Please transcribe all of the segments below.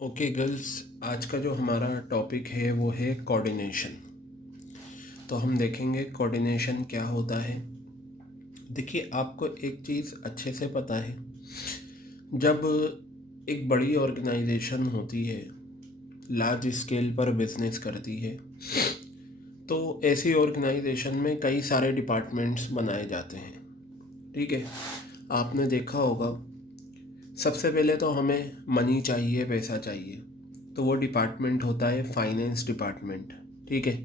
Okay girls, आज का जो हमारा टॉपिक है वो है कोऑर्डिनेशन। तो हम देखेंगे कोऑर्डिनेशन क्या होता है। देखिए, आपको एक चीज़ अच्छे से पता है, जब एक बड़ी ऑर्गेनाइजेशन होती है, लार्ज स्केल पर बिजनेस करती है, तो ऐसी ऑर्गेनाइजेशन में कई सारे डिपार्टमेंट्स बनाए जाते हैं। ठीक है, आपने देखा होगा, सबसे पहले तो हमें मनी चाहिए, पैसा चाहिए, तो वो डिपार्टमेंट होता है फाइनेंस डिपार्टमेंट। ठीक है,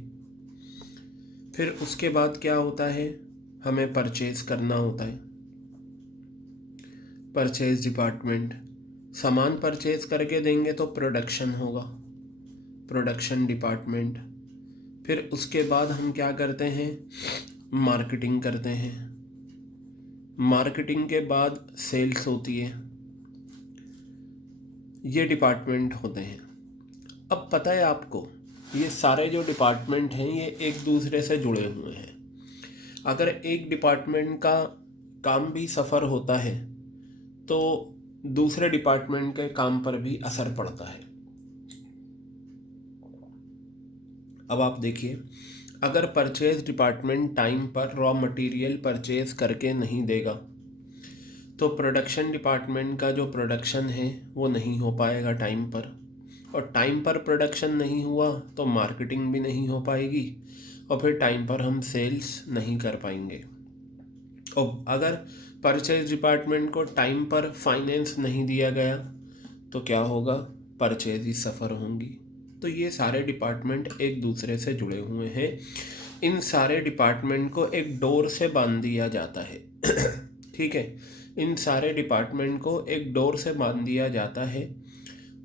फिर उसके बाद क्या होता है, हमें परचेज करना होता है, परचेज डिपार्टमेंट। सामान परचेज करके देंगे तो प्रोडक्शन होगा, प्रोडक्शन डिपार्टमेंट। फिर उसके बाद हम क्या करते हैं, मार्केटिंग करते हैं। मार्केटिंग के बाद सेल्स होती है। ये डिपार्टमेंट होते हैं। अब पता है आपको, ये सारे जो डिपार्टमेंट हैं ये एक दूसरे से जुड़े हुए हैं। अगर एक डिपार्टमेंट का काम भी सफ़र होता है तो दूसरे डिपार्टमेंट के काम पर भी असर पड़ता है। अब आप देखिए, अगर परचेज डिपार्टमेंट टाइम पर रॉ मटेरियल परचेज करके नहीं देगा तो प्रोडक्शन डिपार्टमेंट का जो प्रोडक्शन है वो नहीं हो पाएगा टाइम पर, और टाइम पर प्रोडक्शन नहीं हुआ तो मार्केटिंग भी नहीं हो पाएगी, और फिर टाइम पर हम सेल्स नहीं कर पाएंगे। और अगर परचेज डिपार्टमेंट को टाइम पर फाइनेंस नहीं दिया गया तो क्या होगा, परचेज ही सफ़र होंगी। तो ये सारे डिपार्टमेंट एक दूसरे से जुड़े हुए हैं। इन सारे डिपार्टमेंट को एक डोर से बांध दिया जाता है। ठीक है, इन सारे डिपार्टमेंट को एक डोर से बांध दिया जाता है।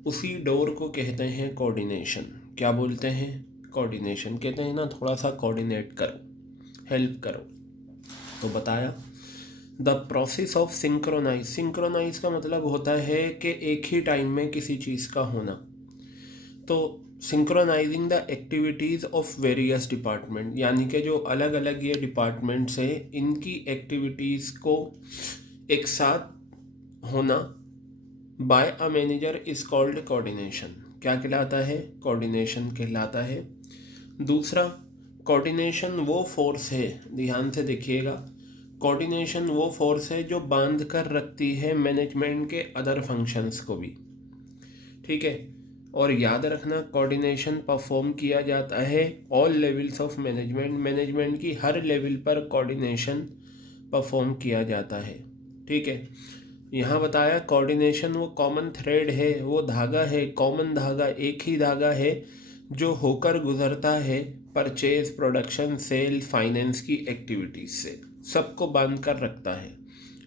उसी डोर को कहते हैं कोऑर्डिनेशन। क्या बोलते हैं, कोऑर्डिनेशन कहते हैं ना, थोड़ा सा कोऑर्डिनेट करो, हेल्प करो। तो बताया, the process of synchronize. Synchronize का मतलब होता है कि एक ही टाइम में किसी चीज़ का होना। तो synchronising the activities of various department, यानी कि जो अलग अलग ये डिपार्टमेंट्स हैं इनकी एक्टिविटीज़ को एक साथ होना by a manager is called coordination. क्या कहलाता है, कोऑर्डिनेशन कहलाता है। दूसरा, कोऑर्डिनेशन वो फोर्स है, ध्यान से देखिएगा, कोऑर्डिनेशन वो फोर्स है जो बांध कर रखती है मैनेजमेंट के अदर फंक्शंस को भी। ठीक है, और याद रखना, कोऑर्डिनेशन परफॉर्म किया जाता है all levels of management. Management की हर लेवल पर कोऑर्डिनेशन परफॉर्म किया जाता है। ठीक है, यहाँ बताया कोऑर्डिनेशन वो कॉमन थ्रेड है, वो धागा है, कॉमन धागा, एक ही धागा है जो होकर गुजरता है परचेज, प्रोडक्शन, सेल, फाइनेंस की एक्टिविटीज से, सबको बांध कर रखता है।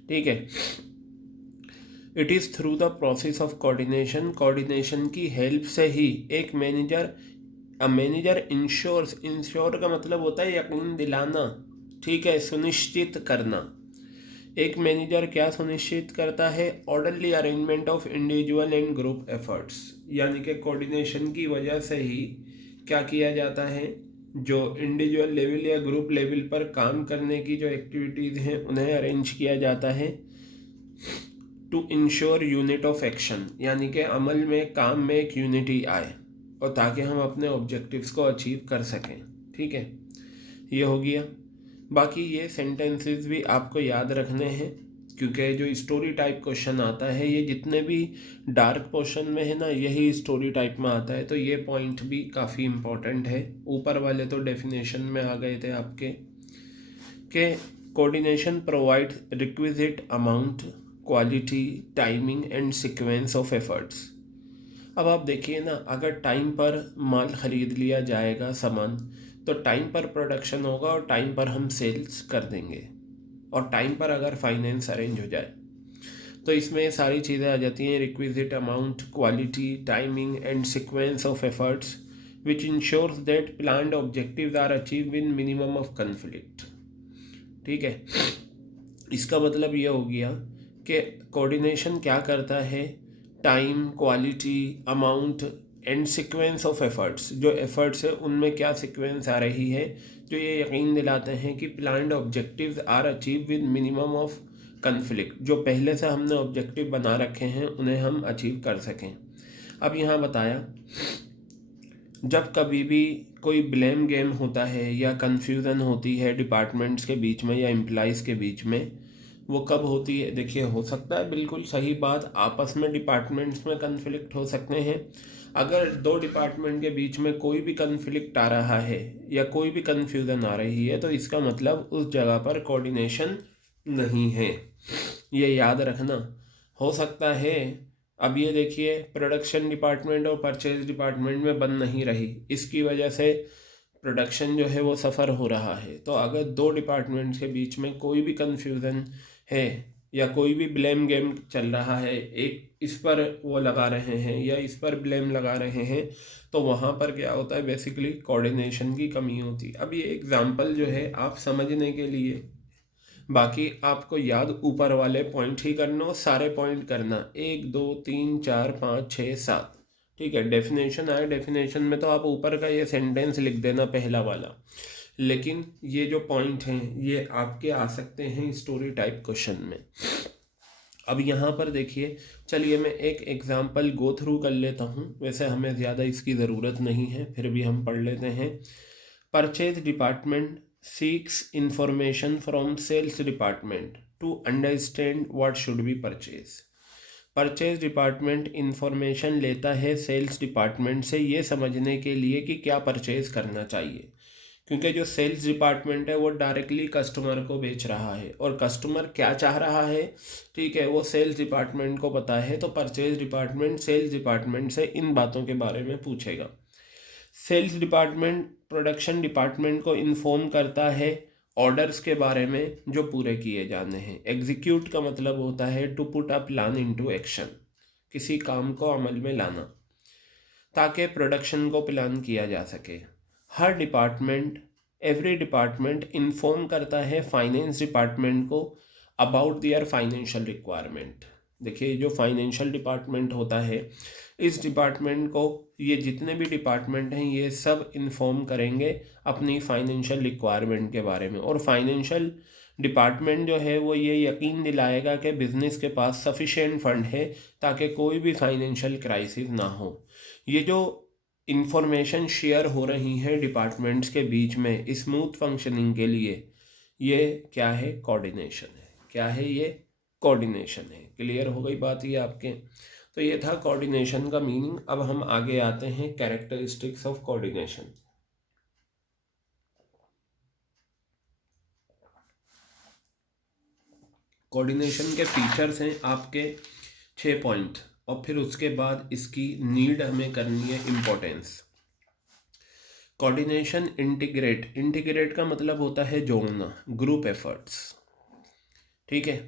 ठीक है, it is through the process of coordination, coordination की हेल्प से ही एक मैनेजर इंश्योर्स, इंश्योर का मतलब होता है यकीन दिलाना। ठीक है, सुनिश्चित करना। एक मैनेजर क्या सुनिश्चित करता है, orderly arrangement of individual and group efforts, यानी कि कोऑर्डिनेशन की वजह से ही क्या किया जाता है, जो इंडिविजुअल लेवल या ग्रुप लेवल पर काम करने की जो एक्टिविटीज़ हैं उन्हें अरेंज किया जाता है to ensure unit of action, यानी कि अमल में, काम में एक यूनिटी आए और ताकि हम अपने ऑब्जेक्टिव्स को अचीव कर सकें। ठीक है, ये हो गया। बाकी ये सेंटेंसेस भी आपको याद रखने हैं, क्योंकि जो स्टोरी टाइप क्वेश्चन आता है, ये जितने भी डार्क पोर्शन में है ना, यही स्टोरी टाइप में आता है, तो ये पॉइंट भी काफ़ी इम्पोर्टेंट है। ऊपर वाले तो डेफिनेशन में आ गए थे आपके, कि coordination provide requisite amount, quality, timing and sequence of efforts. अब आप देखिए ना, अगर टाइम पर माल ख़रीद लिया जाएगा सामान, तो टाइम पर प्रोडक्शन होगा और टाइम पर हम सेल्स कर देंगे, और टाइम पर अगर फाइनेंस अरेंज हो जाए तो इसमें ये सारी चीज़ें आ जाती हैं, requisite amount, quality, timing and sequence of efforts which ensures that planned objectives are achieve with minimum of conflict. ठीक है, इसका मतलब ये हो गया कि कोऑर्डिनेशन क्या करता है, time, quality, amount and sequence of efforts, जो एफर्ट्स है उनमें क्या सीक्वेंस आ रही है, जो ये यकीन दिलाते हैं कि planned objectives are achieve with minimum of conflict, जो पहले से हमने ऑब्जेक्टिव बना रखे हैं उन्हें हम अचीव कर सकें। अब यहाँ बताया, जब कभी भी कोई ब्लेम गेम होता है या कन्फ्यूज़न होती है डिपार्टमेंट्स के बीच में या एम्प्लॉइज़ के बीच में, वो कब होती है? देखिए, हो सकता है बिल्कुल सही बात, आपस में डिपार्टमेंट्स में कन्फ्लिक्ट हो सकते हैं। अगर दो डिपार्टमेंट के बीच में कोई भी कन्फ्लिक्ट आ रहा है या कोई भी कन्फ्यूज़न आ रही है, तो इसका मतलब उस जगह पर कोऑर्डिनेशन नहीं है, ये याद रखना। हो सकता है, अब ये देखिए, प्रोडक्शन डिपार्टमेंट और परचेज डिपार्टमेंट में बन नहीं रही, इसकी वजह से प्रोडक्शन जो है वो सफ़र हो रहा है। तो अगर दो डिपार्टमेंट्स के बीच में कोई भी कन्फ्यूज़न है या कोई भी ब्लेम गेम चल रहा है, एक इस पर वो लगा रहे हैं या इस पर ब्लेम लगा रहे हैं, तो वहाँ पर क्या होता है, बेसिकली कोऑर्डिनेशन की कमी होती है। अब ये एग्जांपल जो है आप समझने के लिए, बाकी आपको याद ऊपर वाले पॉइंट ही करना हो, सारे पॉइंट करना, 1 2 3 4 5 6 7, ठीक है। डेफिनेशन आए, डेफिनेशन में तो आप ऊपर का ये सेंटेंस लिख देना पहला वाला, लेकिन ये जो पॉइंट हैं ये आपके आ सकते हैं स्टोरी टाइप क्वेश्चन में। अब यहाँ पर देखिए, चलिए मैं एक एग्जांपल गो थ्रू कर लेता हूँ, वैसे हमें ज़्यादा इसकी ज़रूरत नहीं है, फिर भी हम पढ़ लेते हैं। Purchase department seeks information from sales department to understand what should be purchase. Purchase department information लेता है सेल्स डिपार्टमेंट से ये समझने के लिए कि क्या परचेज करना चाहिए, क्योंकि जो सेल्स डिपार्टमेंट है वो डायरेक्टली कस्टमर को बेच रहा है और कस्टमर क्या चाह रहा है, ठीक है, वो सेल्स डिपार्टमेंट को पता है। तो परचेज डिपार्टमेंट सेल्स डिपार्टमेंट से इन बातों के बारे में पूछेगा। सेल्स डिपार्टमेंट प्रोडक्शन डिपार्टमेंट को इन्फॉर्म करता है ऑर्डर्स के बारे में जो पूरे किए जाने हैं। एग्जीक्यूट का मतलब होता है to put a plan into action, किसी काम को अमल में लाना ताकि प्रोडक्शन को प्लान किया जा सके। हर डिपार्टमेंट, एवरी डिपार्टमेंट इन्फॉर्म करता है फाइनेंस डिपार्टमेंट को अबाउट देयर फाइनेंशियल रिक्वायरमेंट। देखिए, जो फाइनेंशियल डिपार्टमेंट होता है, इस डिपार्टमेंट को ये जितने भी डिपार्टमेंट हैं ये सब इन्फॉर्म करेंगे अपनी फाइनेंशियल रिक्वायरमेंट के बारे में। और फाइनेंशियल डिपार्टमेंट जो है वो ये यकीन दिलाएगा कि बिज़नेस के पास सफिशेंट फंड है ताकि कोई भी फाइनेंशियल क्राइसिस ना हो। ये जो इंफॉर्मेशन शेयर हो रही है डिपार्टमेंट्स के बीच में स्मूथ फंक्शनिंग के लिए, ये क्या है, कोऑर्डिनेशन है। क्या है ये, कोऑर्डिनेशन है। क्लियर हो गई बात ये आपके? तो ये था कोऑर्डिनेशन का मीनिंग। अब हम आगे आते हैं कैरेक्टरिस्टिक्स ऑफ कोऑर्डिनेशन। कोऑर्डिनेशन के फीचर्स हैं आपके 6 पॉइंट, और फिर उसके बाद इसकी नीड हमें करनी है इम्पोर्टेंस। कोऑर्डिनेशन इंटीग्रेट, इंटीग्रेट का मतलब होता है जोड़ना, ग्रुप एफर्ट्स, ठीक है।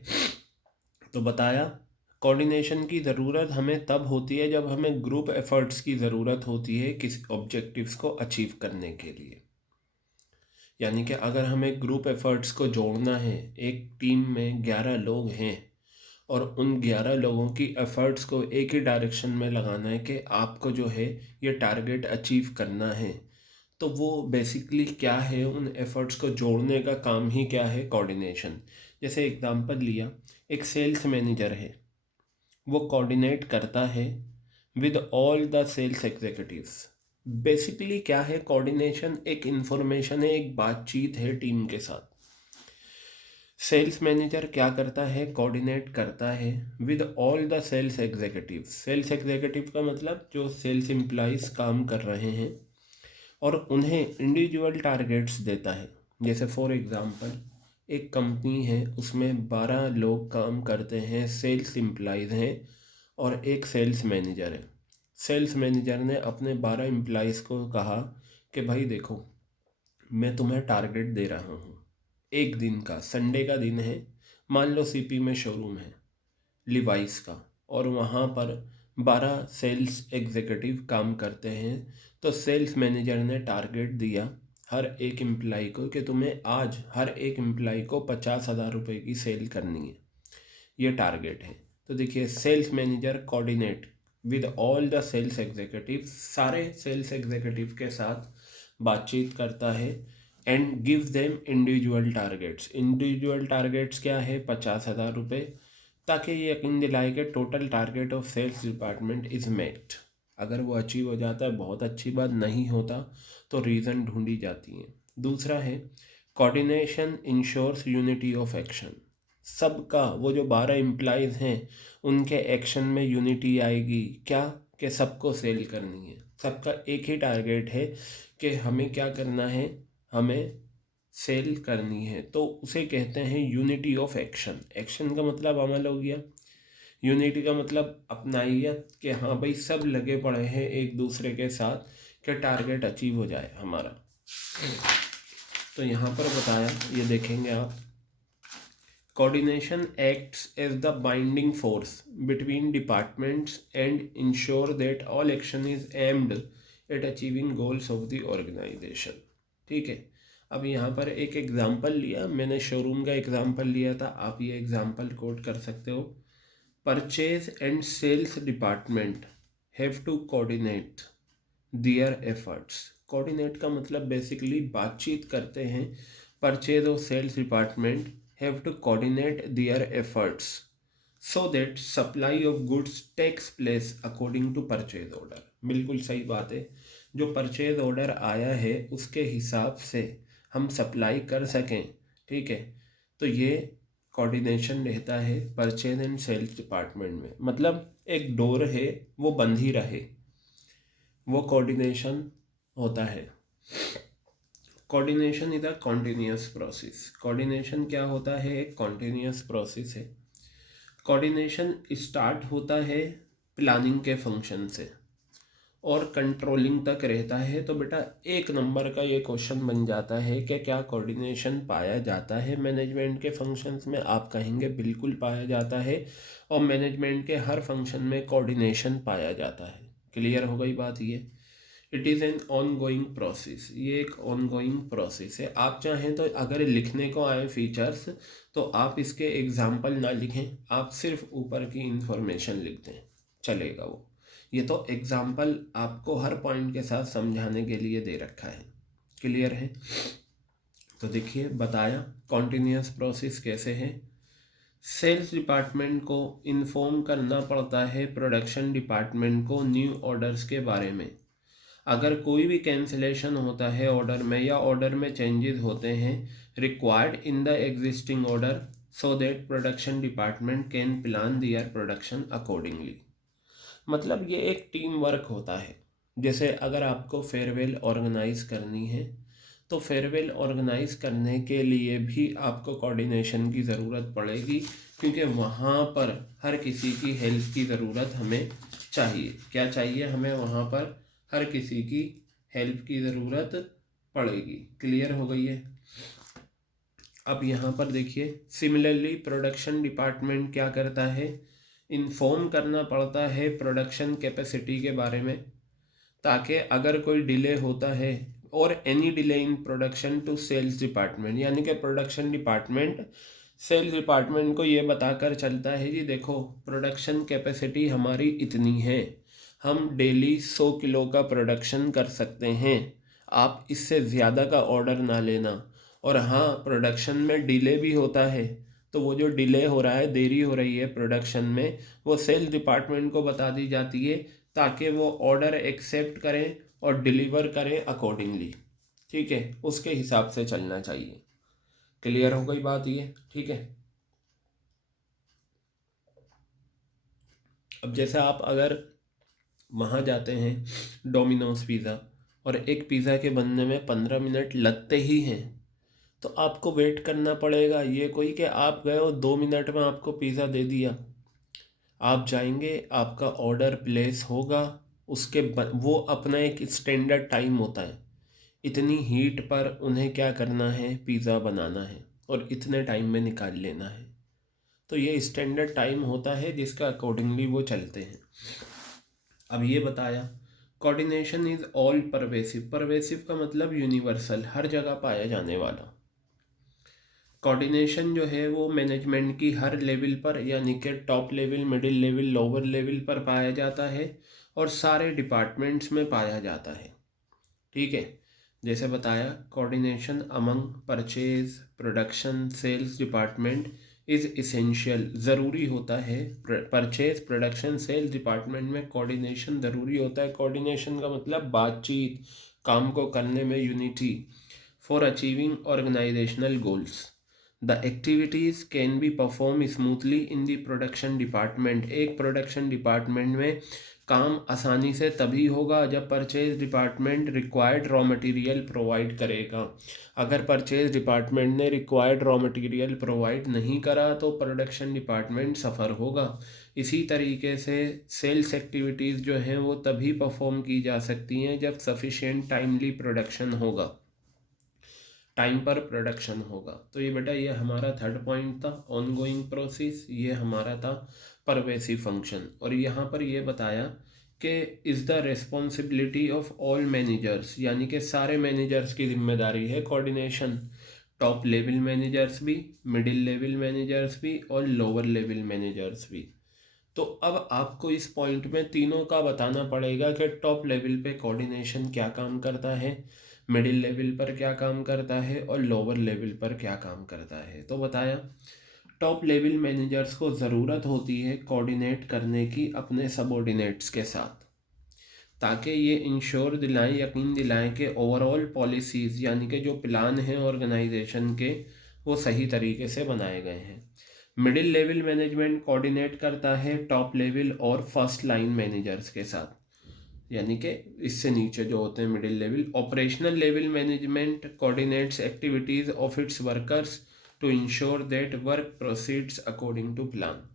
तो बताया, कोऑर्डिनेशन की ज़रूरत हमें तब होती है जब हमें ग्रुप एफर्ट्स की ज़रूरत होती है किसी ऑब्जेक्टिव्स को अचीव करने के लिए। यानी कि अगर हमें ग्रुप एफर्ट्स को जोड़ना है, एक टीम में 11 लोग हैं और उन 11 लोगों की एफर्ट्स को एक ही डायरेक्शन में लगाना है कि आपको जो है ये टारगेट अचीव करना है, तो वो बेसिकली क्या है, उन एफर्ट्स को जोड़ने का काम ही क्या है, कोऑर्डिनेशन। जैसे एग्जांपल लिया, एक सेल्स मैनेजर है, वो कोऑर्डिनेट करता है with all the sales executives. Basically क्या है कोऑर्डिनेशन, एक इन्फॉर्मेशन है, एक बातचीत है टीम के साथ। सेल्स मैनेजर क्या करता है, कोऑर्डिनेट करता है with all the sales executive. Sales executive का मतलब जो सेल्स एम्प्लॉइज काम कर रहे हैं, और उन्हें इंडिविजुअल टारगेट्स देता है। जैसे फॉर एग्जांपल, एक कंपनी है, उसमें 12 लोग काम करते हैं, सेल्स एम्प्लॉइज हैं और एक सेल्स मैनेजर है। सेल्स मैनेजर ने अपने 12 एम्प्लॉइज़ को कहा कि भाई देखो, मैं तुम्हें टारगेट दे रहा हूँ, एक दिन का, संडे का दिन है, मान लो सीपी में शोरूम है लिवाइस का, और वहाँ पर 12 सेल्स एग्जीक्यूटिव काम करते हैं। तो सेल्स मैनेजर ने टारगेट दिया हर एक एम्प्लाई को कि तुम्हें आज हर एक एम्प्लाई को 50,000 रुपये की सेल करनी है, ये टारगेट है। तो देखिए, sales manager coordinate with all the sales executive, सारे सेल्स एग्जीक्यूटिव के साथ बातचीत करता है and give them individual targets. Individual targets क्या है, 50,000 रुपये, ताकि ये यकीन दिलाए कि total target of sales department is met. अगर वो अचीव हो जाता है बहुत अच्छी बात, नहीं होता तो रीज़न ढूंढी जाती हैं। दूसरा है coordination ensures unity of action. सबका वो जो 12 एम्प्लॉयज़ हैं उनके एक्शन में यूनिटी आएगी। क्या कि सबको सेल करनी है, सबका एक ही टारगेट है कि हमें क्या करना है, हमें सेल करनी है, तो उसे कहते हैं यूनिटी ऑफ एक्शन। एक्शन का मतलब अमल हो गया, यूनिटी का मतलब अपनाइयत कि हाँ भाई सब लगे पड़े हैं एक दूसरे के साथ कि टारगेट अचीव हो जाए हमारा। तो यहाँ पर बताया, ये देखेंगे आप, coordination acts as the binding force between departments and ensure that all action is aimed at achieving goals of the organization. ठीक है, अब यहाँ पर एक एग्जांपल लिया मैंने, शोरूम का एग्जांपल लिया था, आप ये एग्जांपल कोट कर सकते हो। Purchase and sales department have to coordinate their efforts. Coordinate का मतलब बेसिकली बातचीत करते हैं। परचेज और sales department have to coordinate their efforts so that supply of goods takes place according to purchase order. बिल्कुल सही बात है, जो परचेज ऑर्डर आया है उसके हिसाब से हम सप्लाई कर सकें। ठीक है, तो ये कोऑर्डिनेशन रहता है परचेज एंड सेल्स डिपार्टमेंट में। मतलब एक डोर है वो बंद ही रहे, वो कोऑर्डिनेशन होता है। Coordination is a continuous process. Coordination क्या होता है, एक कॉन्टिन्यूस प्रोसेस है। कोऑर्डिनेशन स्टार्ट होता है प्लानिंग के फंक्शन से और कंट्रोलिंग तक रहता है। तो बेटा एक नंबर का ये क्वेश्चन बन जाता है कि क्या कोऑर्डिनेशन पाया जाता है मैनेजमेंट के फंक्शंस में? आप कहेंगे बिल्कुल पाया जाता है, और मैनेजमेंट के हर फंक्शन में कोऑर्डिनेशन पाया जाता है। क्लियर हो गई बात ये? It is an on going process, ये एक ऑन गोइंग प्रोसेस है। आप चाहें तो अगर लिखने को आए फीचर्स तो आप इसके एग्जाम्पल ना लिखें, आप सिर्फ ऊपर की इंफॉर्मेशन लिख दें, चलेगा वो। ये तो एग्जाम्पल आपको हर पॉइंट के साथ समझाने के लिए दे रखा है। क्लियर है? तो देखिए बताया कॉन्टिन्यूस प्रोसेस कैसे है। सेल्स डिपार्टमेंट को इन्फॉर्म करना पड़ता है प्रोडक्शन डिपार्टमेंट को न्यू ऑर्डर्स के बारे में। अगर कोई भी कैंसिलेशन होता है ऑर्डर में या ऑर्डर में चेंजेस होते हैं required in the existing order so that production department can plan their production accordingly. मतलब ये एक टीम वर्क होता है। जैसे अगर आपको फेयरवेल ऑर्गेनाइज करनी है तो फेयरवेल ऑर्गेनाइज करने के लिए भी आपको कोऑर्डिनेशन की ज़रूरत पड़ेगी, क्योंकि वहाँ पर हर किसी की हेल्प की ज़रूरत हमें चाहिए। क्या चाहिए हमें? वहाँ पर हर किसी की हेल्प की ज़रूरत पड़ेगी। क्लियर हो गई है? अब यहाँ पर देखिए सिमिलरली प्रोडक्शन डिपार्टमेंट क्या करता है, इन्फॉर्म करना पड़ता है प्रोडक्शन कैपेसिटी के बारे में, ताकि अगर कोई डिले होता है और any delay in production to sales department, यानी कि प्रोडक्शन डिपार्टमेंट सेल्स डिपार्टमेंट को ये बताकर चलता है जी देखो प्रोडक्शन कैपेसिटी हमारी इतनी है, हम डेली 100 किलो का प्रोडक्शन कर सकते हैं, आप इससे ज़्यादा का ऑर्डर ना लेना। और हाँ प्रोडक्शन में डिले भी होता है, तो वो जो डिले हो रहा है, देरी हो रही है प्रोडक्शन में, वो सेल्स डिपार्टमेंट को बता दी जाती है ताकि वो ऑर्डर एक्सेप्ट करें और डिलीवर करें अकॉर्डिंगली। ठीक है, उसके हिसाब से चलना चाहिए। क्लियर हो गई बात ये? ठीक है। अब जैसे आप अगर वहाँ जाते हैं डोमिनोज पिज़्ज़ा और एक पिज़्ज़ा के बनने में 15 मिनट लगते ही हैं, तो आपको वेट करना पड़ेगा। ये कोई कि आप गए और 2 मिनट में आपको पिज़्ज़ा दे दिया। आप जाएंगे, आपका ऑर्डर प्लेस होगा, वो अपना एक स्टैंडर्ड टाइम होता है, इतनी हीट पर उन्हें क्या करना है, पिज़्ज़ा बनाना है और इतने टाइम में निकाल लेना है। तो ये स्टैंडर्ड टाइम होता है जिसका अकॉर्डिंगली वो चलते हैं। अब ये बताया coordination is all pervasive. Pervasive का मतलब यूनिवर्सल, हर जगह पाया जाने वाला। कोऑर्डिनेशन जो है वो मैनेजमेंट की हर लेवल पर, यानी कि top level, middle level, lower level पर पाया जाता है और सारे डिपार्टमेंट्स में पाया जाता है। ठीक है, जैसे बताया coordination among purchase, production, sales department is essential, ज़रूरी होता है। परचेज प्रोडक्शन सेल्स डिपार्टमेंट में कोऑर्डिनेशन ज़रूरी होता है। कोऑर्डिनेशन का मतलब बातचीत, काम को करने में unity, for achieving organizational goals. The activities can be perform smoothly in the production department. एक प्रोडक्शन डिपार्टमेंट में काम आसानी से तभी होगा जब purchase department required raw material provide करेगा। अगर परचेज डिपार्टमेंट ने रिक्वायर्ड रॉ मटेरियल प्रोवाइड नहीं करा तो प्रोडक्शन डिपार्टमेंट सफ़र होगा। इसी तरीके से सेल्स एक्टिविटीज़ जो हैं वो तभी परफॉर्म की जा सकती हैं जब सफिशिएंट टाइमली प्रोडक्शन होगा, टाइम पर प्रोडक्शन होगा। तो ये बेटा ये हमारा थर्ड पॉइंट था, ऑनगोइंग प्रोसेस। ये हमारा था परवेसिव फंक्शन। और यहाँ पर ये बताया कि is the responsibility of all managers, यानी कि सारे मैनेजर्स की जिम्मेदारी है कोऑर्डिनेशन। टॉप लेवल मैनेजर्स भी, मिडिल लेवल मैनेजर्स भी और लोअर लेवल मैनेजर्स भी। तो अब आपको इस पॉइंट में तीनों का बताना पड़ेगा कि टॉप लेवल पे कोऑर्डिनेशन क्या काम करता है, मिडिल लेवल पर क्या काम करता है और लोअर लेवल पर क्या काम करता है। तो बताया टॉप लेवल मैनेजर्स को ज़रूरत होती है कोऑर्डिनेट करने की अपने सबऑर्डिनेट्स के साथ, ताकि ये इंश्योर दिलाएं, यकीन दिलाएं कि ओवरऑल पॉलिसीज़ यानी कि जो प्लान हैं ऑर्गेनाइजेशन के वो सही तरीके से बनाए गए हैं। मिडिल लेवल मैनेजमेंट कोऑर्डिनेट करता है टॉप लेवल और फर्स्ट लाइन मैनेजर्स के साथ, यानी कि इससे नीचे जो होते हैं middle level. Operational level management coordinates activities of its workers to ensure that work proceeds according to plan.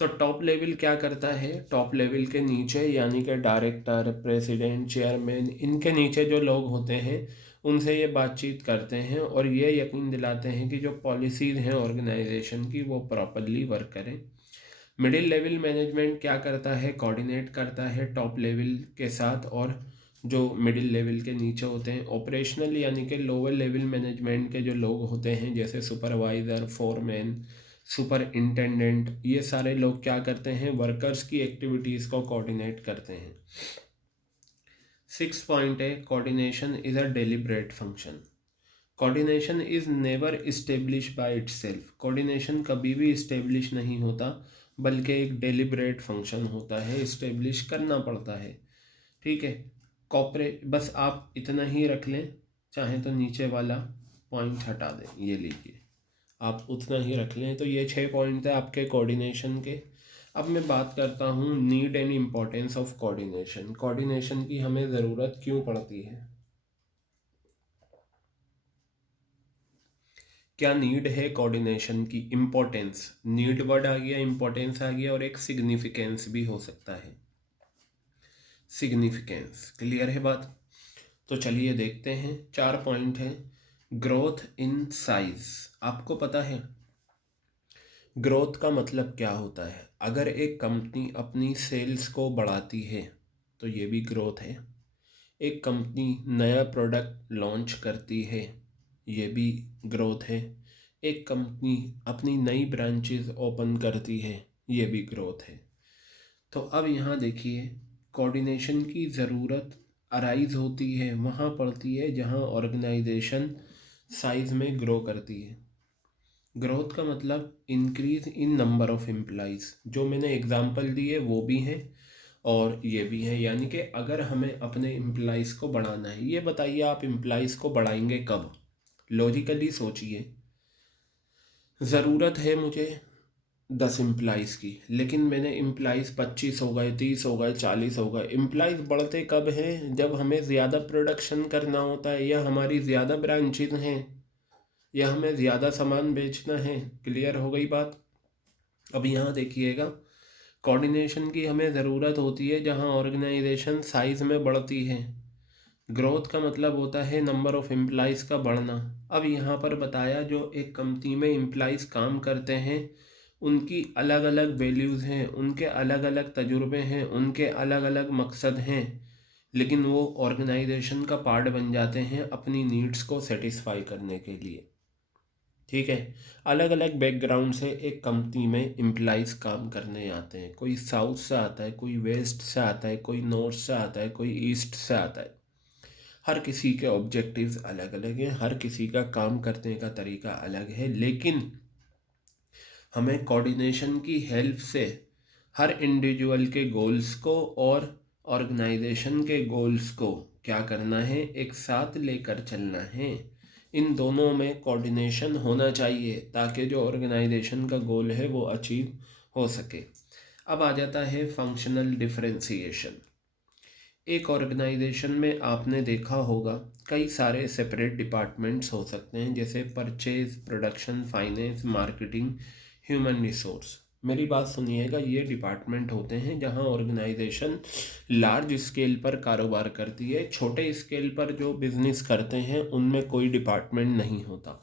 तो टॉप लेवल क्या करता है, टॉप लेवल के नीचे यानी कि डायरेक्टर, प्रेसिडेंट, चेयरमैन, इनके नीचे जो लोग होते हैं उनसे ये बातचीत करते हैं और ये यकीन दिलाते हैं कि जो पॉलिसीज़ हैं ऑर्गेनाइजेशन की वो प्रॉपरली वर्क करें। मिडिल लेवल मैनेजमेंट क्या करता है, कोऑर्डिनेट करता है टॉप लेवल के साथ और जो मिडिल लेवल के नीचे होते हैं। ऑपरेशनल यानी कि लोअर लेवल मैनेजमेंट के जो लोग होते हैं जैसे सुपरवाइज़र, फोरमैन, सुपरिंटेंडेंट, ये सारे लोग क्या करते हैं, वर्कर्स की एक्टिविटीज़ को कोऑर्डिनेट करते हैं। 6 पॉइंट है, coordination is a deliberate function. Coordination is never establish by itself. Coordination कभी भी इस्टेब्लिश नहीं होता बल्कि एक डेलिब्रेट फंक्शन होता है, इस्टेब्लिश करना पड़ता है। ठीक है, कॉपरेट, बस आप इतना ही रख लें, चाहे तो नीचे वाला पॉइंट हटा दें, ये लीजिए, आप उतना ही रख लें। तो ये 6 पॉइंट थे आपके कोऑर्डिनेशन के। अब मैं बात करता हूँ need and importance of coordination. Coordination की हमें ज़रूरत क्यों पड़ती है, क्या नीड है कोऑर्डिनेशन की। इम्पोर्टेंस, नीड वर्ड आ गया, इम्पोर्टेंस आ गया और एक सिग्निफिकेंस भी हो सकता है। सिग्निफिकेंस क्लियर है बात। तो चलिए देखते हैं, 4 पॉइंट हैं। ग्रोथ इन साइज, आपको पता है ग्रोथ का मतलब क्या होता है। अगर एक कंपनी अपनी सेल्स को बढ़ाती है तो ये भी ग्रोथ है। एक कंपनी नया प्रोडक्ट लॉन्च करती है, ये भी ग्रोथ है। एक कंपनी अपनी नई ब्रांचेस ओपन करती है, ये भी ग्रोथ है। तो अब यहाँ देखिए, कोऑर्डिनेशन की ज़रूरत अराइज होती है, वहाँ पड़ती है जहाँ ऑर्गेनाइजेशन साइज़ में ग्रो करती है। ग्रोथ का मतलब increase in number of employees, जो मैंने एग्जांपल दिए वो भी हैं और ये भी हैं। यानी कि अगर हमें अपने एम्प्लॉइज़ को बढ़ाना है, ये बताइए आप एम्प्लॉइज़ को बढ़ाएंगे कब। लॉजिकली सोचिए, ज़रूरत है मुझे 10 एम्प्लॉइज़ की, लेकिन मैंने एम्प्लॉइज़ 25 हो गए, 30 हो गए, 40 हो गए। एम्प्लॉइज़ बढ़ते कब हैं, जब हमें ज़्यादा प्रोडक्शन करना होता है या हमारी ज़्यादा ब्रांचेज हैं या हमें ज़्यादा सामान बेचना है। क्लियर हो गई बात। अब यहाँ देखिएगा, कोऑर्डिनेशन की हमें ज़रूरत होती है जहाँ ऑर्गेनाइजेशन साइज़ में बढ़ती है। ग्रोथ का मतलब होता है नंबर ऑफ़ एम्प्लॉइज़ का बढ़ना। अब यहाँ पर बताया जो एक कंपनी में एम्प्लॉइज़ काम करते हैं उनकी अलग अलग वैल्यूज़ हैं, उनके अलग अलग तजुर्बे हैं, उनके अलग अलग मकसद हैं, लेकिन वो ऑर्गेनाइजेशन का पार्ट बन जाते हैं अपनी नीड्स को सेटिस्फाई करने के लिए। ठीक है, अलग अलग बैकग्राउंड से एक कंपनी में एम्प्लॉइज़ काम करने आते हैं। कोई साउथ से आता है, कोई वेस्ट से आता है, कोई नॉर्थ से आता है, कोई ईस्ट से आता है। हर किसी के ऑब्जेक्टिव्स अलग अलग हैं, हर किसी का काम करने का तरीका अलग है, लेकिन हमें कोऑर्डिनेशन की हेल्प से हर इंडिविजुअल के गोल्स को और ऑर्गेनाइजेशन के गोल्स को क्या करना है, एक साथ लेकर चलना है। इन दोनों में कोऑर्डिनेशन होना चाहिए ताकि जो ऑर्गेनाइजेशन का गोल है वो अचीव हो सके। अब आ जाता है फंक्शनल डिफरेंशिएशन। एक ऑर्गेनाइजेशन में आपने देखा होगा कई सारे सेपरेट डिपार्टमेंट्स हो सकते हैं, जैसे purchase, production, finance, marketing, human resource. मेरी बात सुनिएगा, ये डिपार्टमेंट होते हैं जहां ऑर्गेनाइजेशन लार्ज स्केल पर कारोबार करती है। छोटे स्केल पर जो बिजनेस करते हैं उनमें कोई डिपार्टमेंट नहीं होता।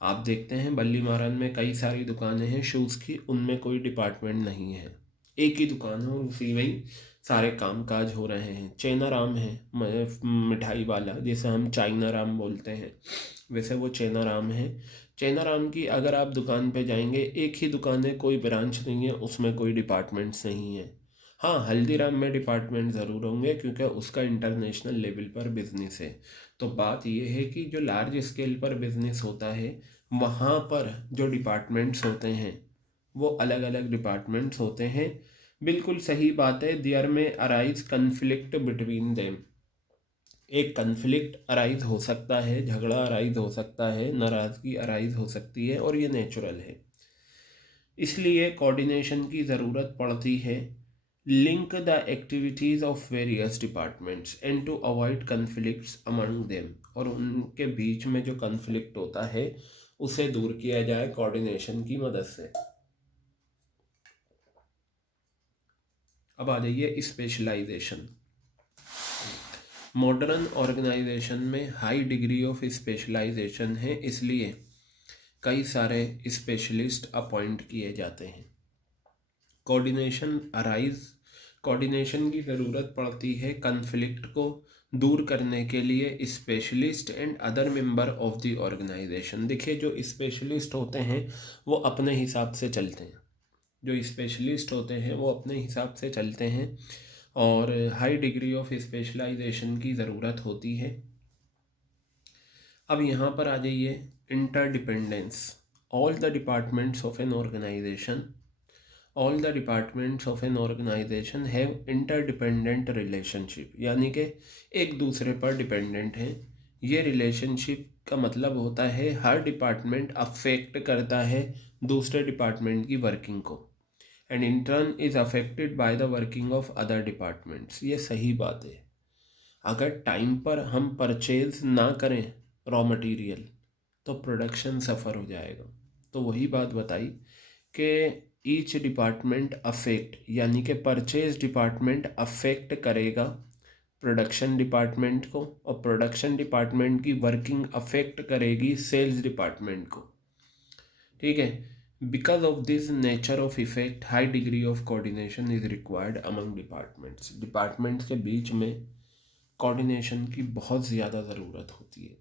आप देखते हैं बल्ली मारन में कई सारी दुकानें हैं शूज़ की, उनमें कोई डिपार्टमेंट नहीं है, एक ही दुकान है, उसी में ही सारे कामकाज हो रहे हैं। चेनाराम है मिठाई वाला, जैसे हम चाइना राम बोलते हैं, वैसे वो चेनाराम है। चेनाराम की अगर आप दुकान पे जाएंगे, एक ही दुकान है, कोई ब्रांच नहीं है, उसमें कोई डिपार्टमेंट्स नहीं है। हाँ, हल्दीराम में डिपार्टमेंट ज़रूर होंगे क्योंकि उसका इंटरनेशनल लेवल पर बिजनेस है। तो बात यह है कि जो लार्ज स्केल पर बिजनेस होता है वहाँ पर जो डिपार्टमेंट्स होते हैं वो अलग अलग डिपार्टमेंट्स होते हैं। बिल्कुल सही बात है। देयर में अराइज कन्फ्लिक्ट बिटवीन देम। एक कन्फ्लिक्ट अराइज हो सकता है, झगड़ा अराइज हो सकता है, नाराज़गी अराइज हो सकती है, और ये नेचुरल है। इसलिए कोऑर्डिनेशन की ज़रूरत पड़ती है। Link the activities of various departments and to avoid conflicts among them. और उनके बीच में जो कन्फ्लिक्ट होता है उसे दूर किया जाए कोऑर्डिनेशन की मदद से। अब आ जाइए स्पेशलाइजेशन। मॉडर्न ऑर्गेनाइजेशन में हाई डिग्री ऑफ स्पेशलाइजेशन है, इसलिए कई सारे स्पेशलिस्ट अपॉइंट किए जाते हैं। कोऑर्डिनेशन की ज़रूरत पड़ती है कन्फ्लिक्ट को दूर करने के लिए specialist and other member of the organization. देखिए, जो स्पेशलिस्ट होते हैं वो अपने हिसाब से चलते हैं, जो स्पेशलिस्ट होते हैं वो अपने हिसाब से चलते हैं, और हाई डिग्री ऑफ स्पेशलाइजेशन की ज़रूरत होती है। अब यहाँ पर आ जाइए, interdependence. All the departments of an organization have interdependent relationship, यानी कि एक दूसरे पर डिपेंडेंट हैं। ये रिलेशनशिप का मतलब होता है हर डिपार्टमेंट अफेक्ट करता है दूसरे डिपार्टमेंट की वर्किंग को, and in turn is affected by the working of other departments. ये सही बात है। अगर टाइम पर हम परचेज ना करें रॉ मटेरियल तो प्रोडक्शन सफ़र हो जाएगा। तो वही बात बताई कि ईच डिपार्टमेंट अफेक्ट, यानी कि परचेज डिपार्टमेंट अफेक्ट करेगा प्रोडक्शन डिपार्टमेंट को, और प्रोडक्शन डिपार्टमेंट की वर्किंग अफेक्ट करेगी सेल्स डिपार्टमेंट को। ठीक है। Because of this nature of effect high degree of coordination is required among departments. Departments के बीच में कोऑर्डिनेशन की बहुत ज़्यादा ज़रूरत होती है।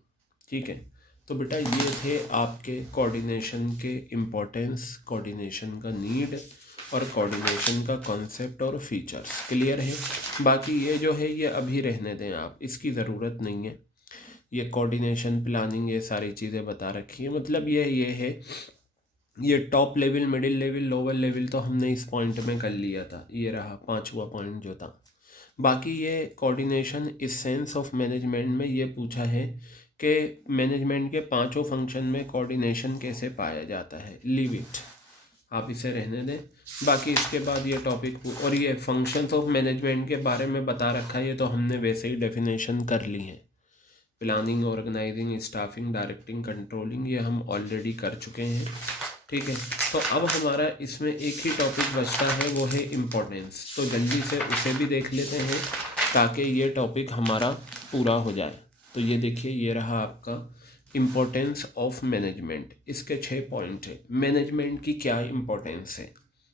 ठीक है। तो बेटा ये थे आपके कोऑर्डिनेशन के इम्पोर्टेंस, कोऑर्डिनेशन का नीड और कोऑर्डिनेशन का कॉन्सेप्ट और फीचर्स। क्लियर है? बाकी ये जो है ये अभी रहने दें आप, इसकी ज़रूरत नहीं है। ये कोऑर्डिनेशन, प्लानिंग, ये सारी चीज़ें बता रखी है। मतलब ये है, ये top level, middle level, lower level तो हमने इस पॉइंट में कर लिया था। ये रहा 5वां पॉइंट जो था। बाकी ये कोऑर्डिनेशन इस सेंस ऑफ मैनेजमेंट में ये पूछा है कि मैनेजमेंट के 5 फंक्शन में कोऑर्डिनेशन कैसे पाया जाता है। लीव इट, आप इसे रहने दें। बाकी इसके बाद ये टॉपिक और ये फंक्शंस ऑफ मैनेजमेंट के बारे में बता रखा है, ये तो हमने वैसे ही डेफिनेशन कर ली है। Planning, organizing, staffing, directing, controlling, ये हम ऑलरेडी कर चुके हैं। ठीक है। तो अब हमारा इसमें एक ही टॉपिक बचता है, वो है इम्पोर्टेंस। तो जल्दी से उसे भी देख लेते हैं ताकि ये टॉपिक हमारा पूरा हो जाए। तो ये देखिए, ये रहा आपका इम्पोर्टेंस ऑफ मैनेजमेंट। इसके 6 पॉइंट है। मैनेजमेंट की क्या इम्पोर्टेंस है?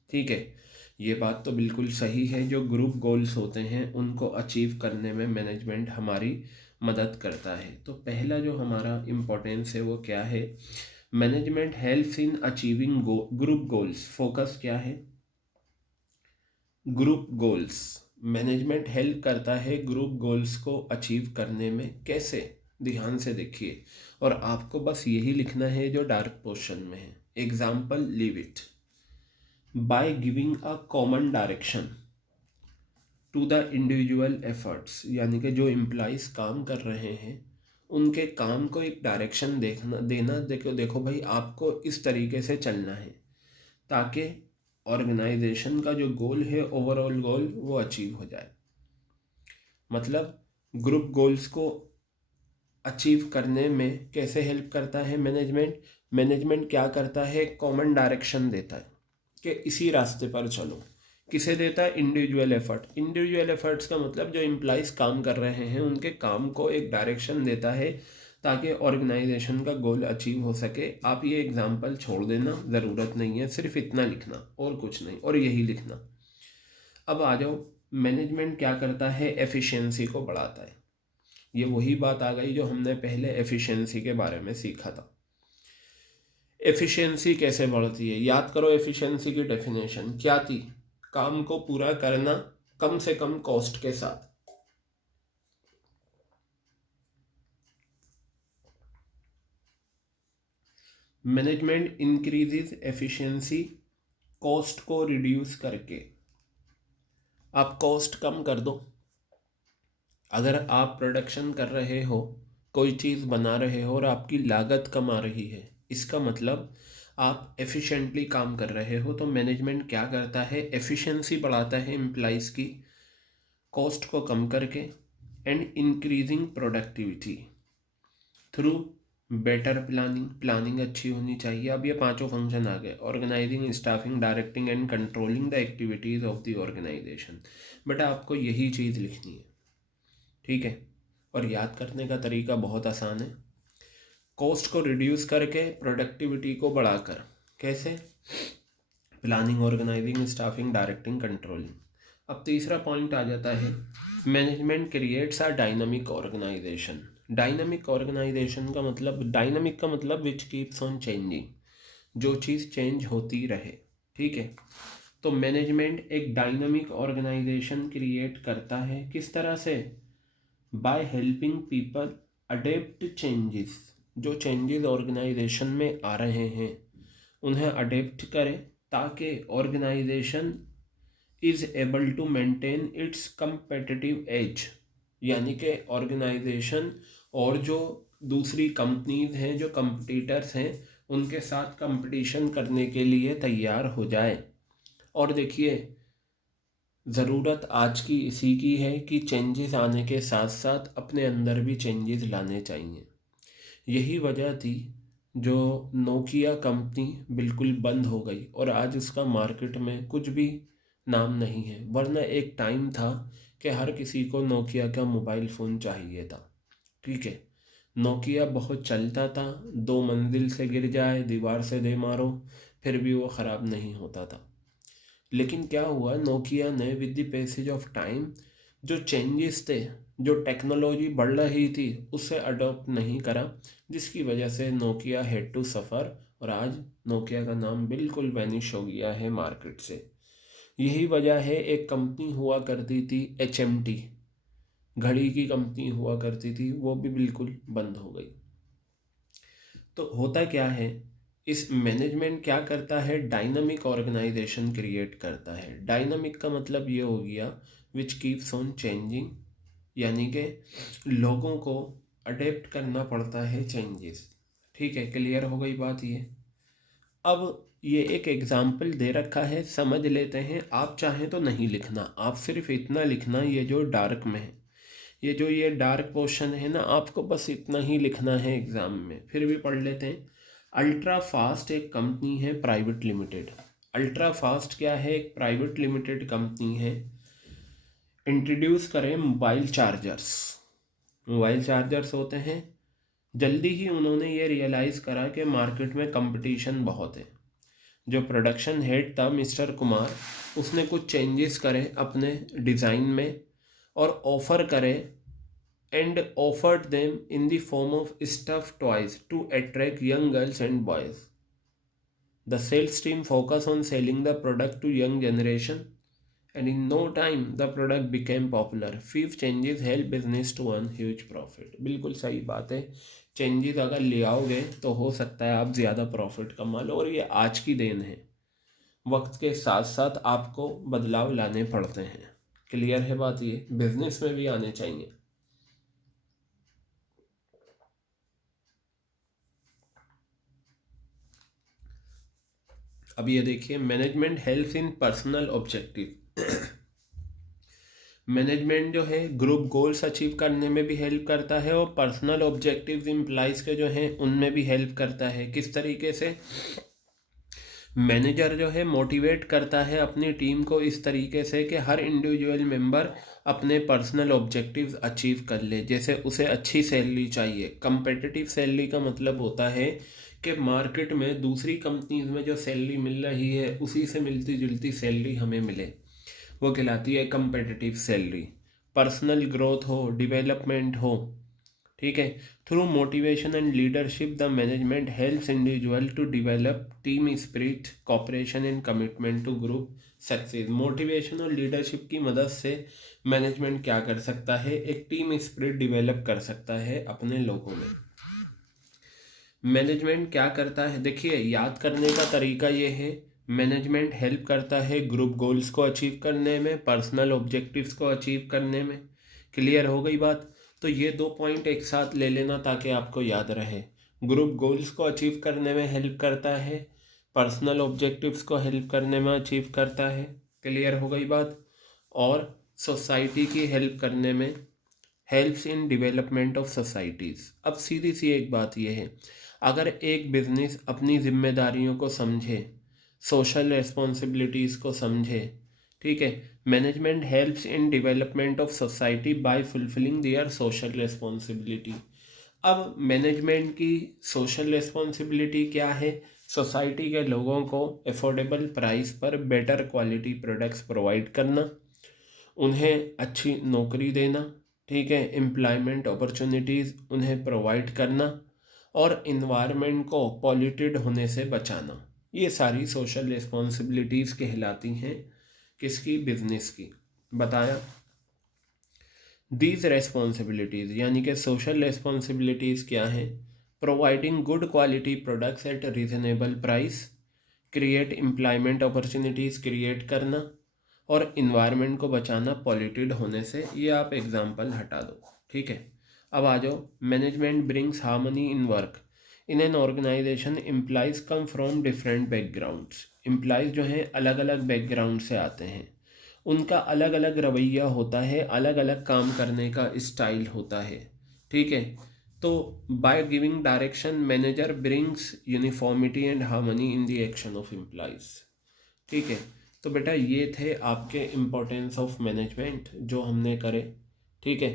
ठीक है, ये बात तो बिल्कुल सही है। जो ग्रुप गोल्स होते हैं उनको अचीव करने में मैनेजमेंट हमारी मदद करता है। तो पहला जो हमारा इम्पोर्टेंस है वो क्या है? Management helps in achieving group goals. Focus क्या है? Group goals. मैनेजमेंट हेल्प करता है ग्रुप गोल्स को अचीव करने में। कैसे? ध्यान से देखिए, और आपको बस यही लिखना है जो डार्क पोर्शन में है। Example, leave it. By giving a common direction to the individual efforts, यानी कि जो एम्प्लॉइज काम कर रहे हैं उनके काम को एक डायरेक्शन देखना देना, देखो देखो भाई आपको इस तरीके से चलना है ताकि ऑर्गेनाइजेशन का जो गोल है, ओवरऑल गोल, वो अचीव हो जाए। मतलब ग्रुप गोल्स को अचीव करने में कैसे हेल्प करता है मैनेजमेंट? मैनेजमेंट क्या करता है, कॉमन डायरेक्शन देता है कि इसी रास्ते पर चलो। किसे देता है? Individual effort. इंडिविजुअल एफर्ट्स का मतलब जो एम्प्लॉइज काम कर रहे हैं उनके काम को एक डायरेक्शन देता है ताकि ऑर्गेनाइजेशन का गोल अचीव हो सके। आप ये एग्जांपल छोड़ देना, ज़रूरत नहीं है, सिर्फ इतना लिखना और कुछ नहीं, और यही लिखना। अब आ जाओ, मैनेजमेंट क्या करता है? एफिशिएंसी को बढ़ाता है। ये वही बात आ गई जो हमने पहले एफिशिएंसी के बारे में सीखा था। एफिशिएंसी कैसे बढ़ती है? याद करो, एफिशिएंसी की डेफिनेशन क्या थी? काम को पूरा करना कम से कम कॉस्ट के साथ। मैनेजमेंट इंक्रीजेस एफिशिएंसी कॉस्ट को रिड्यूस करके। आप कॉस्ट कम कर दो। अगर आप प्रोडक्शन कर रहे हो, कोई चीज़ बना रहे हो और आपकी लागत कम आ रही है, इसका मतलब आप एफिशिएंटली काम कर रहे हो। तो मैनेजमेंट क्या करता है? एफिशिएंसी बढ़ाता है एम्प्लॉइज की, कॉस्ट को कम करके, and increasing productivity through better planning. Planning अच्छी होनी चाहिए। अब ये पांचों फंक्शन आ गए: organizing, staffing, directing and controlling the activities of the organization. बेटा आपको यही चीज़ लिखनी है, ठीक है? और याद करने का तरीका बहुत आसान है। कॉस्ट को रिड्यूस करके प्रोडक्टिविटी को बढ़ाकर। कैसे? Planning, organizing, staffing, directing, controlling. अब तीसरा पॉइंट आ जाता है, management creates a dynamic organization. Dynamic organization का मतलब, डायनामिक का मतलब विच कीप्स ऑन चेंजिंग, जो चीज़ चेंज होती रहे, ठीक है? तो मैनेजमेंट एक डायनामिक ऑर्गेनाइजेशन क्रिएट करता है। किस तरह से? By helping people adapt changes. जो चेंजेस ऑर्गेनाइजेशन में आ रहे हैं उन्हें अडेप्ट करें ताकि organisation is able to maintain its competitive edge. यानी कि ऑर्गेनाइजेशन और जो दूसरी कंपनीज हैं, जो कंपटीटर्स हैं, उनके साथ कंपटीशन करने के लिए तैयार हो जाए। और देखिए, ज़रूरत आज की इसी की है कि चेंजेस आने के साथ साथ अपने अंदर भी चेंजेस लाने चाहिए। यही वजह थी जो नोकिया कंपनी बिल्कुल बंद हो गई और आज उसका मार्केट में कुछ भी नाम नहीं है। वरना एक टाइम था कि हर किसी को नोकिया का मोबाइल फ़ोन चाहिए था, ठीक है? नोकिया बहुत चलता था, 2 मंजिल से गिर जाए, दीवार से दे मारो, फिर भी वो ख़राब नहीं होता था। लेकिन क्या हुआ, नोकिया ने with the passage of time जो चेंजेस थे, जो टेक्नोलॉजी बढ़ रही थी, उसे अडॉप्ट नहीं करा, जिसकी वजह से नोकिया हैड टू सफ़र और आज नोकिया का नाम बिल्कुल वैनिश हो गया है मार्केट से। यही वजह है, एक कंपनी हुआ करती थी HMT, घड़ी की कंपनी हुआ करती थी, वो भी बिल्कुल बंद हो गई। तो होता क्या है, इस मैनेजमेंट क्या करता है? डायनामिक ऑर्गेनाइजेशन क्रिएट करता है। डायनामिक का मतलब ये हो गया विच कीप्स ऑन चेंजिंग, यानी कि लोगों को अडेप्ट करना पड़ता है चेंजेस, ठीक है? क्लियर हो गई बात ये? अब ये एक एग्जाम्पल दे रखा है, समझ लेते हैं। आप चाहें तो नहीं लिखना, आप सिर्फ इतना लिखना, ये जो डार्क में है, ये डार्क पोर्शन है ना, आपको बस इतना ही लिखना है एग्ज़ाम में। फिर भी पढ़ लेते हैं। अल्ट्रा फास्ट एक कंपनी है प्राइवेट लिमिटेड। अल्ट्रा फास्ट क्या है? एक प्राइवेट लिमिटेड कंपनी है। इंट्रोड्यूस करें मोबाइल चार्जर्स। मोबाइल चार्जर्स होते हैं। जल्दी ही उन्होंने ये रियलाइज़ करा कि मार्केट में कंपटीशन बहुत है। जो प्रोडक्शन हेड था मिस्टर कुमार, उसने कुछ चेंजेस करे अपने डिज़ाइन में और ऑफ़र करे and offered them in the form of stuffed toys to attract young girls and boys. The sales team focused on selling the product to young generation and in no time the product became popular. Few changes help business to earn huge profit. बिल्कुल सही बात है। Changes अगर ले आओगे तो हो सकता है आप ज़्यादा प्रॉफिट कमा लो, और ये आज की देन है। वक्त के साथ साथ आपको बदलाव लाने पड़ते हैं। क्लियर है बात, ये बिजनेस में भी आने चाहिए। अब ये देखिए, management helps in personal objective. Management जो है ग्रुप गोल्स अचीव करने में भी हेल्प करता है और पर्सनल ऑब्जेक्टिव्स एम्प्लॉइज के जो हैं उनमें भी हेल्प करता है। किस तरीके से? मैनेजर जो है मोटिवेट करता है अपनी टीम को इस तरीके से कि हर इंडिविजुअल मेंबर अपने पर्सनल ऑब्जेक्टिव्स अचीव कर ले। जैसे उसे अच्छी सैलरी चाहिए, कंपेटिटिव सैलरी का मतलब होता है कि मार्केट में दूसरी कंपनीज में जो सैलरी मिल रही है उसी से मिलती जुलती सैलरी हमें मिले, वो कहलाती है कंपेटिटिव सैलरी। पर्सनल ग्रोथ हो, डेवलपमेंट हो, ठीक है। Through motivation and leadership the management helps individual to develop team spirit, cooperation and commitment to group success. Motivation और लीडरशिप की मदद से मैनेजमेंट क्या कर सकता है? एक टीम स्पिरिट डेवलप कर सकता है अपने लोगों में। मैनेजमेंट क्या करता है? देखिए, याद करने का तरीका ये है, मैनेजमेंट हेल्प करता है ग्रुप गोल्स को अचीव करने में, पर्सनल ऑब्जेक्टिव्स को अचीव करने में। क्लियर हो गई बात? तो ये 2 पॉइंट एक साथ ले लेना ताकि आपको याद रहे। ग्रुप गोल्स को अचीव करने में हेल्प करता है, पर्सनल ऑब्जेक्टिव्स को हेल्प करने में अचीव करता है। क्लियर हो गई बात? और सोसाइटी की हेल्प करने में, helps in development of societies. अब सीधी सी एक बात यह है, अगर एक बिजनेस अपनी जिम्मेदारियों को समझे, सोशल रेस्पॉन्सिबिलिटीज़ को समझे, ठीक है, management helps in development of society bye fulfilling their social responsibility. अब मैनेजमेंट की सोशल रेस्पॉन्सिबिलिटी क्या है? सोसाइटी के लोगों को अफोर्डेबल प्राइस पर बेटर क्वालिटी प्रोडक्ट्स प्रोवाइड करना, उन्हें अच्छी नौकरी देना, ठीक है, एम्प्लॉयमेंट अपॉर्चुनिटीज़ उन्हें प्रोवाइड करना, और इन्वायरमेंट को पॉल्यूटेड होने से बचाना। ये सारी सोशल रिस्पॉन्सिबिलिटीज़ कहलाती हैं किसकी? बिजनेस की। बताया। दीज रेस्पॉन्सिबिलिटीज़ यानी कि सोशल रिस्पॉन्सिबिलिटीज़ क्या हैं? Providing good quality products at reasonable price, create employment opportunities create करना, और इन्वायरमेंट को बचाना पॉल्यूटेड होने से। ये आप एग्जाम्पल हटा दो, ठीक है। अब आ जाओ, management brings harmony in work. In an organization employees come from different backgrounds. Employees जो हैं अलग अलग बैकग्राउंड से आते हैं, उनका अलग अलग रवैया होता है, अलग अलग काम करने का स्टाइल होता है, ठीक है। तो by giving direction manager brings uniformity and harmony in the action of employees, ठीक है। तो बेटा ये थे आपके इम्पोर्टेंस ऑफ मैनेजमेंट जो हमने करे, ठीक है।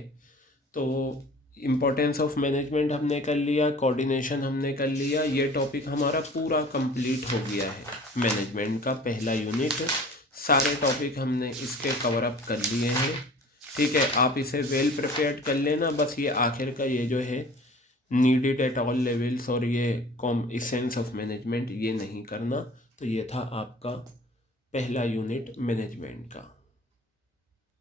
तो इम्पोर्टेंस ऑफ मैनेजमेंट हमने कर लिया, कोऑर्डिनेशन हमने कर लिया, ये टॉपिक हमारा पूरा कंप्लीट हो गया है। मैनेजमेंट का पहला यूनिट, सारे टॉपिक हमने इसके कवर अप कर लिए हैं, ठीक है। आप इसे वेल प्रिपेयर्ड कर लेना, बस ये आखिर का ये जो है नीडेड एट ऑल लेवल्स और ये एसेंस ऑफ मैनेजमेंट ये नहीं करना। तो ये था आपका पहला यूनिट मैनेजमेंट का।